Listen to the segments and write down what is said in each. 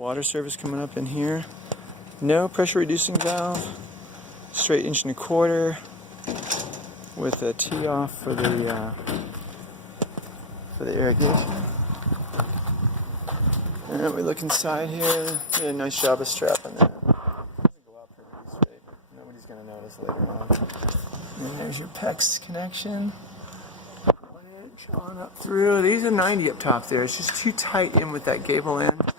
water service coming up in here. No pressure reducing valve. Straight 1.25 inch with a tee off for the irrigation. And we look inside here. Did a nice job of strapping that. Doesn't go out pretty straight. Nobody's going to notice later on. And there's your PEX connection. 1 inch on up through. These are 90 up top there. It's just too tight in with that gable end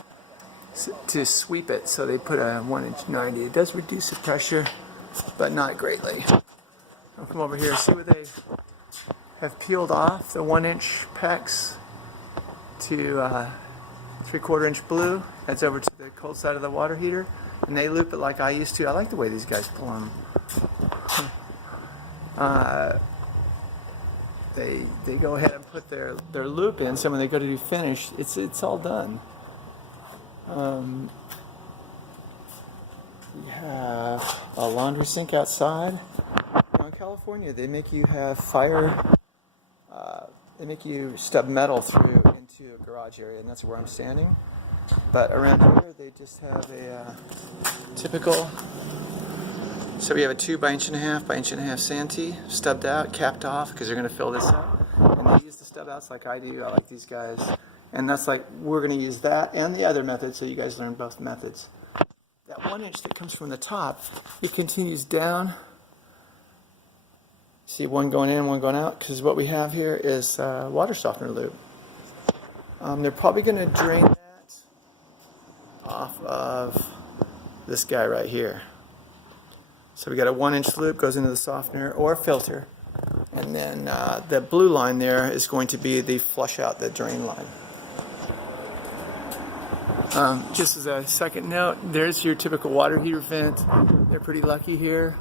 to sweep it, so they put a 1 inch 90. It does reduce the pressure, but not greatly. I'll come over here and see what they have peeled off the 1 inch PEX to 3/4 inch blue. That's over to the cold side of the water heater, and they loop it like I used to. I like the way these guys pull them. They go ahead and put their loop in, so when they go to do finish, it's all done. We have a laundry sink outside. Now in California, they make you have they make you stub metal through into a garage area, and that's where I'm standing. But around here, they just have a typical. So we have a 2 by 1.5 by 1.5 santee stubbed out, capped off, because they're going to fill this up. And they use the stub outs like I do. I like these guys. And that's like, we're going to use that and the other method, so you guys learn both methods. That 1 inch that comes from the top, it continues down. See one going in, one going out, because what we have here is water softener loop. They're probably going to drain that off of this guy right here. So we got a 1 inch loop, goes into the softener or filter. And then the blue line there is going to be the flush out the drain line. Just as a second note, there's your typical water heater vent. They're pretty lucky here.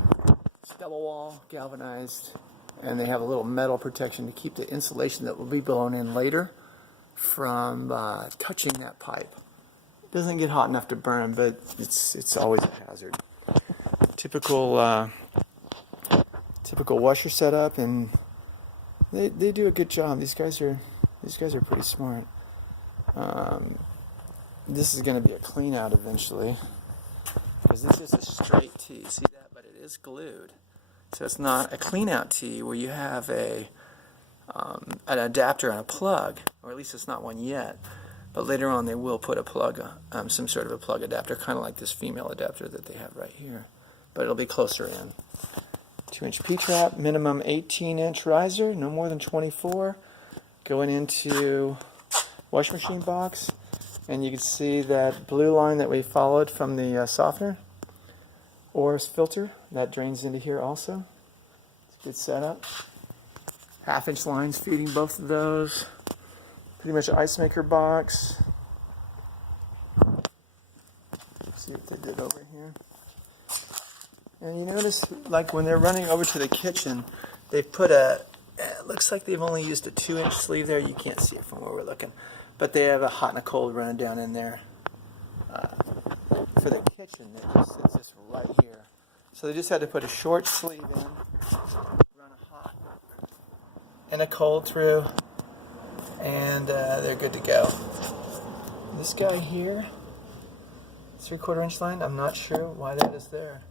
It's double wall, galvanized, and they have a little metal protection to keep the insulation that will be blown in later from touching that pipe. It doesn't get hot enough to burn, but it's always a hazard. Typical washer setup, and they do a good job. These guys are pretty smart. This is going to be a clean out eventually, because this is a straight tee. See that? But it is glued, so it's not a clean out tee where you have an adapter and a plug, or at least it's not one yet. But later on they will put a plug, some sort of a plug adapter, kind of like this female adapter that they have right here. But it'll be closer in. 2 inch P-trap, minimum 18 inch riser, no more than 24. Going into wash machine box. And you can see that blue line that we followed from the softener or filter, that drains into here also. It's a good setup. 1/2 inch lines feeding both of those. Pretty much ice maker box. Let's see what they did over here. And you notice, like when they're running over to the kitchen, they've put it looks like they've only used a 2 inch sleeve there. You can't see it from where we're looking. But they have a hot and a cold running down in there. For the kitchen, it's just right here. So they just had to put a short sleeve in, run a hot and a cold through, and they're good to go. This guy here, 3/4 inch line, I'm not sure why that is there.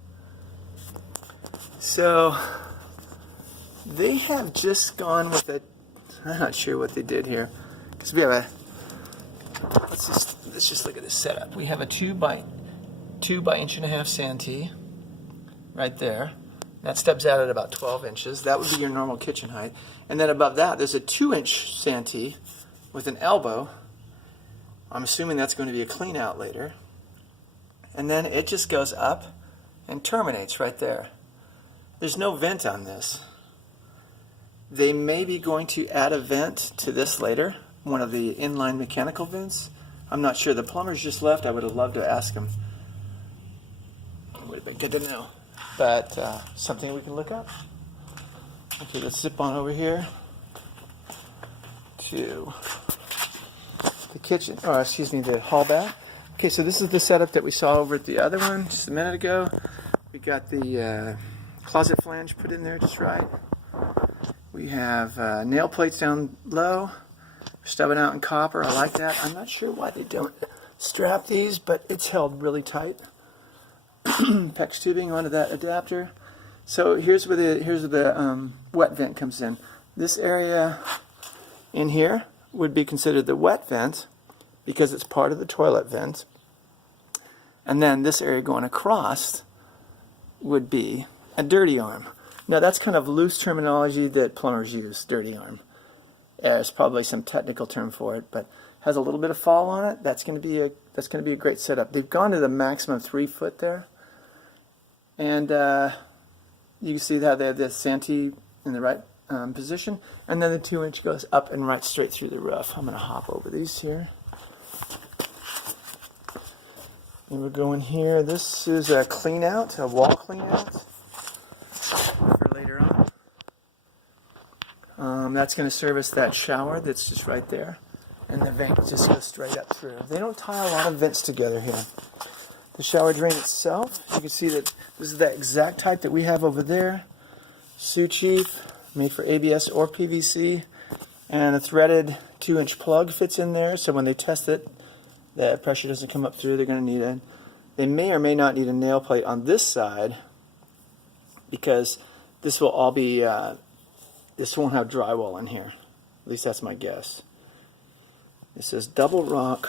So they have just gone with it. I'm not sure what they did here, because we have a. Let's just look at this setup. We have a 2 by 1.5 santee right there. That stubs out at about 12 inches. That would be your normal kitchen height. And then above that, there's a 2 inch santee with an elbow. I'm assuming that's going to be a clean out later. And then it just goes up and terminates right there. There's no vent on this. They may be going to add a vent to this later, one of the inline mechanical vents. I'm not sure. The plumber's just left. I would have loved to ask him. It would have been good to know. But something we can look up. Okay, let's zip on over here to the kitchen, or excuse me, the hall back. Okay, so this is the setup that we saw over at the other one just a minute ago. We got the closet flange put in there just right. We have nail plates down low. Stubbing out in copper. I like that. I'm not sure why they don't strap these, but it's held really tight. PEX tubing onto that adapter. So here's where the wet vent comes in. This area in here would be considered the wet vent because it's part of the toilet vent. And then this area going across would be a dirty arm. Now that's kind of loose terminology that plumbers use, dirty arm. There's probably some technical term for it, but has a little bit of fall on it. That's going to be a great setup. They've gone to the maximum 3 foot there, and you can see how they have the Santee in the right position, and then the 2-inch goes up and right straight through the roof. I'm going to hop over these here. And we're going here. This is a clean out, a wall clean out for later on. That's going to service that shower that's just right there. And the vent just goes straight up through. They don't tie a lot of vents together here. The shower drain itself, you can see that this is the exact type that we have over there. Sioux Chief, made for ABS or PVC. And a threaded 2-inch plug fits in there, so when they test it, the pressure doesn't come up through. They're going to need it. They may or may not need a nail plate on this side because this will all be, this won't have drywall in here. At least that's my guess. It says double rock,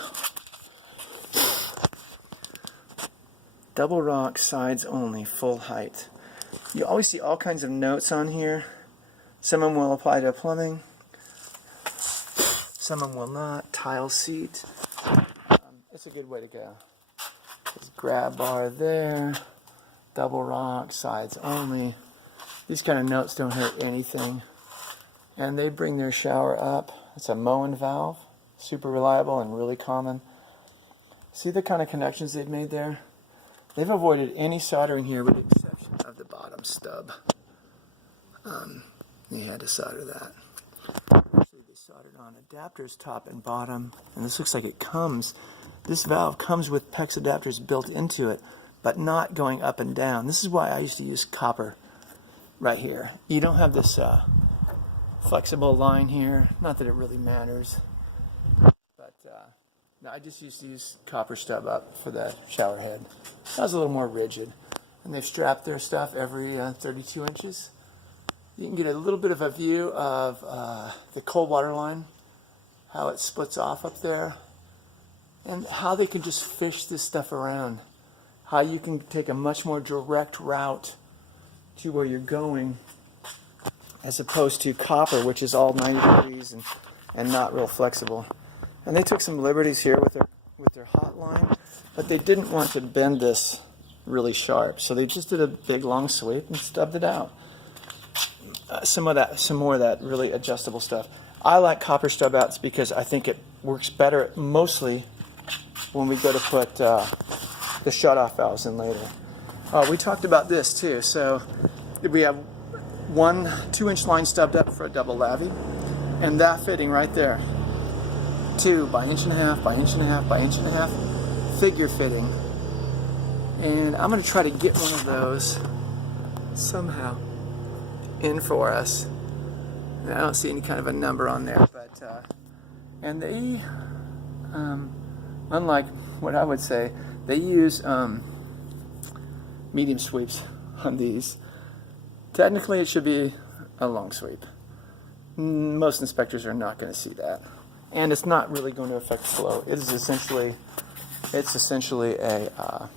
sides only, full height. You always see all kinds of notes on here. Some of them will apply to plumbing. Some of them will not. Tile seat. It's a good way to go. There's grab bar there. Double rock, sides only. These kind of notes don't hurt anything. And they bring their shower up. It's a Moen valve. Super reliable and really common. See the kind of connections they've made there? They've avoided any soldering here with the exception of the bottom stub. They had to solder that. Actually, they soldered on adapters top and bottom, and this looks like it comes. This valve comes with PEX adapters built into it, but not going up and down. This is why I used to use copper right here. You don't have this flexible line here. Not that it really matters. No, I just used to use copper stub up for the shower head. That was a little more rigid. And they've strapped their stuff every 32 inches. You can get a little bit of a view of the cold water line, how it splits off up there, and how they can just fish this stuff around. How you can take a much more direct route to where you're going as opposed to copper, which is all 90 degrees and not real flexible. And they took some liberties here with their hot line, but they didn't want to bend this really sharp, so they just did a big long sweep and stubbed it out. Some more of that really adjustable stuff. I like copper stub outs because I think it works better mostly when we go to put the shut-off valves in later. We talked about this too. So we have one 2-inch line stubbed up for a double lavy, and that fitting right there. 2 by 1.5 inch by 1.5 inch by 1.5 inch figure fitting, and I'm going to try to get one of those somehow in for us. And I don't see any kind of a number on there, but and they unlike what I would say, they use medium sweeps on these. Technically it should be a long sweep. Most inspectors are not going to see that. And it's not really going to affect flow. It's essentially a